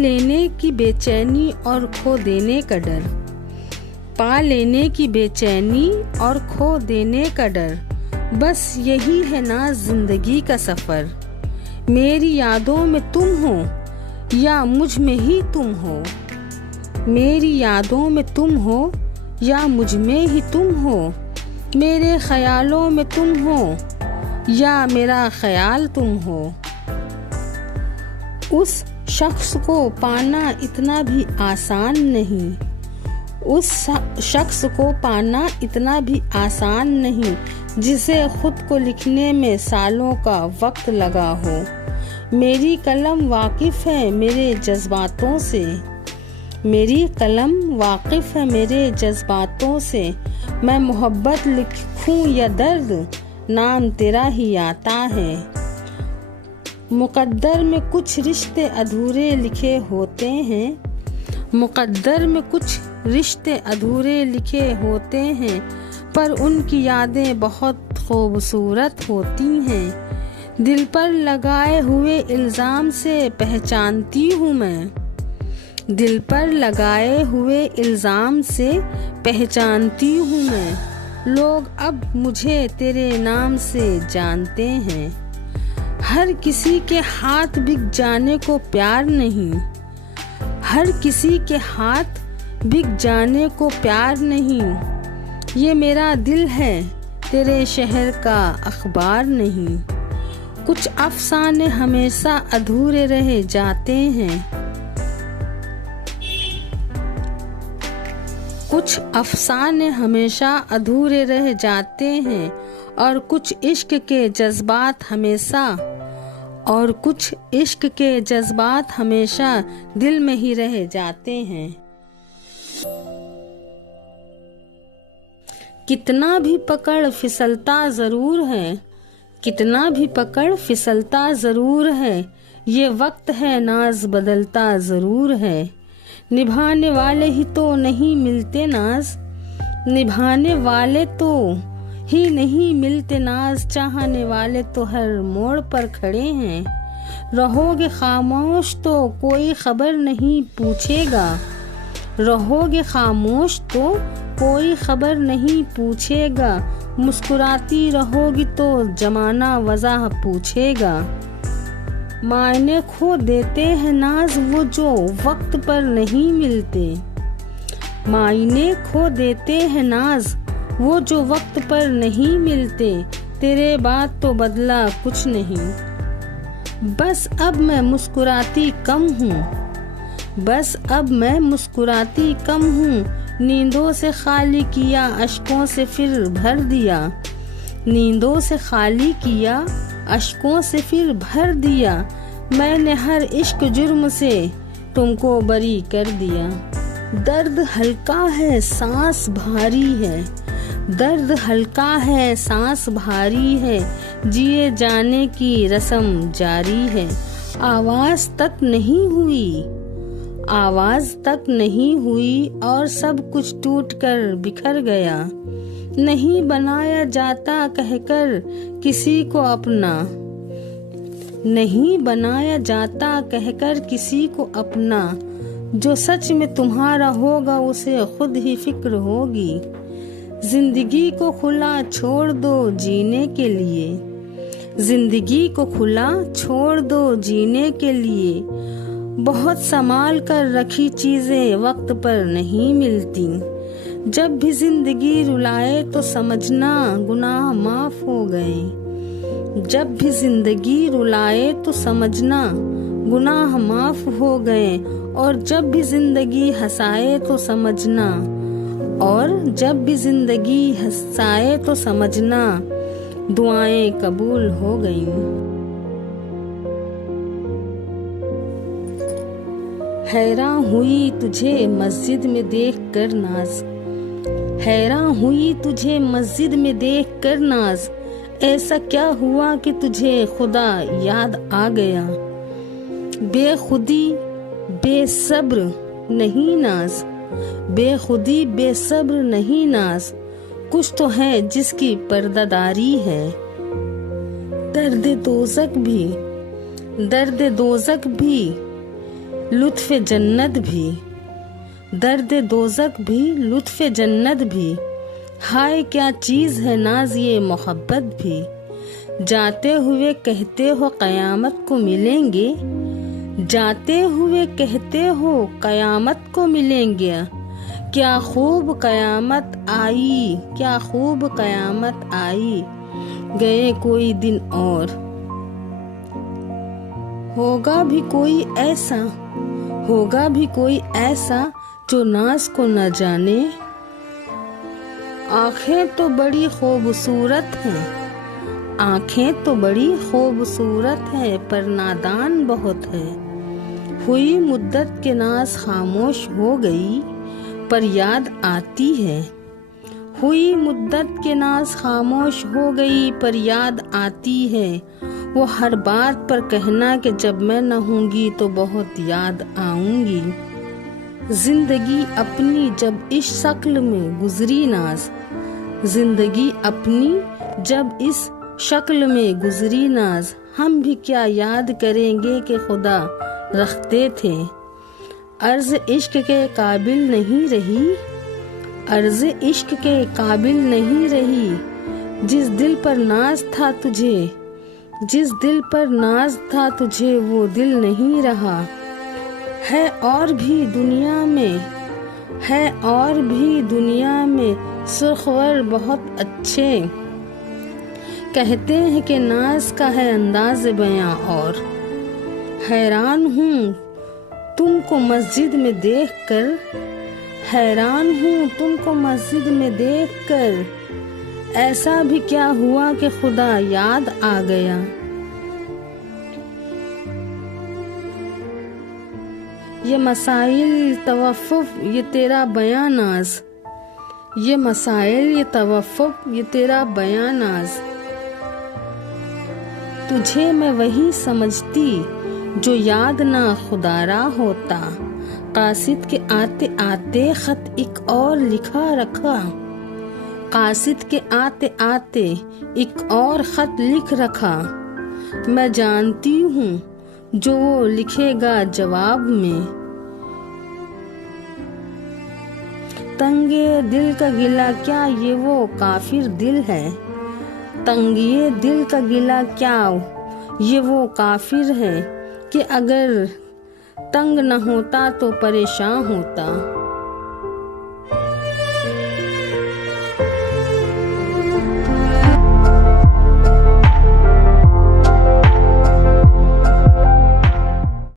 लेने की बेचैनी और खो देने का डर, पा लेने की बेचैनी और खो देने का डर, बस यही है ना जिंदगी का सफर। मेरी यादों में तुम हो या मुझ में ही तुम हो, मेरी यादों में तुम हो या मुझ में ही तुम हो, मेरे ख्यालों में तुम हो या मेरा ख्याल तुम हो। उस शख्स को पाना इतना भी आसान नहीं, उस शख्स को पाना इतना भी आसान नहीं, जिसे खुद को लिखने में सालों का वक्त लगा हो। मेरी कलम वाकिफ है मेरे जज्बातों से, मेरी कलम वाकिफ है मेरे जज्बातों से, मैं मोहब्बत लिखूं या दर्द, नाम तेरा ही आता है। मुकद्दर में कुछ रिश्ते अधूरे लिखे होते हैं, मुकद्दर में कुछ रिश्ते अधूरे लिखे होते हैं, पर उनकी यादें बहुत खूबसूरत होती हैं। दिल पर लगाए हुए इल्ज़ाम से पहचानती हूँ मैं, दिल पर लगाए हुए इल्ज़ाम से पहचानती हूँ मैं। लोग अब मुझे तेरे नाम से जानते हैं। हर किसी के हाथ बिक जाने को प्यार नहीं, हर किसी के हाथ बिक जाने को प्यार नहीं। ये मेरा दिल है तेरे शहर का अखबार नहीं। कुछ अफसाने हमेशा अधूरे रह जाते हैं, कुछ अफसाने हमेशा अधूरे रह जाते हैं, और कुछ इश्क के जज्बात हमेशा, और कुछ इश्क के जज्बात हमेशा दिल में ही रह जाते हैं। कितना भी पकड़ फिसलता जरूर है, कितना भी पकड़ फिसलता जरूर है, ये वक्त है नाज बदलता जरूर है। निभाने वाले ही तो नहीं मिलते नाज, निभाने वाले तो ही नहीं मिलते नाज, चाहने वाले तो हर मोड़ पर खड़े हैं। रहोगे खामोश तो कोई खबर नहीं पूछेगा, रहोगे खामोश तो कोई खबर नहीं पूछेगा, मुस्कुराती रहोगी तो जमाना वजह पूछेगा। मायने खो देते हैं नाज वो जो वक्त पर नहीं मिलते, मायने खो देते हैं नाज वो जो वक्त पर नहीं मिलते, तेरे बाद तो बदला कुछ नहीं। बस अब मैं मुस्कुराती कम हूँ, बस अब मैं मुस्कुराती कम हूँ, नींदों से खाली किया अश्कों से फिर भर दिया, नींदों से खाली किया अश्कों से फिर भर दिया, मैंने हर इश्क जुर्म से तुमको बरी कर दिया। दर्द हल्का है सांस भारी है, दर्द हल्का है सांस भारी है, जिए जाने की रस्म जारी है। आवाज तक नहीं हुई, आवाज तक नहीं हुई, और सब कुछ टूट कर बिखर गया। नहीं बनाया जाता कहकर किसी को अपना, नहीं बनाया जाता कहकर किसी को अपना, जो सच में तुम्हारा होगा उसे खुद ही फिक्र होगी। जिंदगी को खुला छोड़ दो जीने के लिए, जिंदगी को खुला छोड़ दो जीने के लिए, बहुत संभाल कर रखी चीजें वक्त पर नहीं मिलती। जब भी जिंदगी रुलाए तो समझना गुनाह माफ हो गए, जब भी जिंदगी रुलाए तो समझना गुनाह माफ हो गए, और जब भी जिंदगी हंसाए तो समझना, और जब भी जिंदगी हंसाए तो समझना दुआएं कबूल हो गईं। हैरान हुई तुझे मस्जिद में देख कर नाज, हैरान हुई तुझे मस्जिद में देख कर नाज, ऐसा क्या हुआ कि तुझे खुदा याद आ गया। बेखुदी बेसब्र नहीं नाज, बेखुदी बेसब्र नहीं नाज, कुछ तो है जिसकी पर्दादारी है। दर्द दोज़ख भी, दर्द दोज़ख भी लुत्फ़ जन्नत भी, दर्द दोज़ख भी, लुत्फ़ जन्नत भी, हाय क्या चीज़ है नाज़ ये मोहब्बत भी। जाते हुए कहते हो क़यामत को मिलेंगे, जाते हुए कहते हो क़यामत को मिलेंगे, क्या खूब क़यामत आई, क्या खूब क़यामत आई, गए कोई दिन और। होगा भी कोई ऐसा, होगा भी कोई ऐसा जो नाज को न जाने, आँखें तो बड़ी खूबसूरत हैं, आँखें तो बड़ी खूबसूरत है पर नादान बहुत है। हुई मुद्दत के नाज खामोश हो गई पर याद आती है, हुई मुद्दत के नाज खामोश हो गई पर याद आती है। वो हर बात पर कहना कि जब मैं न होंगी तो बहुत याद आऊंगी। जिंदगी अपनी जब इस शक्ल में गुजरी नाज, जिंदगी अपनी जब इस शक्ल में गुजरी नाज, हम भी क्या याद करेंगे कि खुदा रखते थे। अर्ज़ इश्क के काबिल नहीं रही, अर्ज़ इश्क के काबिल नहीं रही, जिस दिल पर नाज था तुझे, जिस दिल पर नाज था तुझे वो दिल नहीं रहा। है और भी दुनिया में, है और भी दुनिया में सुखवर बहुत अच्छे, कहते हैं कि नाज का है अंदाज बयां और। हैरान हूँ तुमको मस्जिद में देखकर, हैरान हूँ तुमको मस्जिद में देखकर, ऐसा भी क्या हुआ कि खुदा याद आ गया। ये मसाइल तवफ़्फ़ुफ़ ये तेरा बयां नाज, ये मसाइल ये तवफ़्फ़ुफ़ ये तेरा बयां नाज, तुझे मैं वही समझती जो याद ना खुदारा होता। कासिद के आते आते खत एक और लिखा रखा, कासिद के आते आते एक और खत लिख रखा। मैं जानती हूँ जो वो लिखेगा जवाब में, तंगे दिल का गिला क्या ये वो काफिर दिल है, तंगे दिल का गिला क्या ये वो काफिर है, कि अगर तंग न होता तो परेशान होता।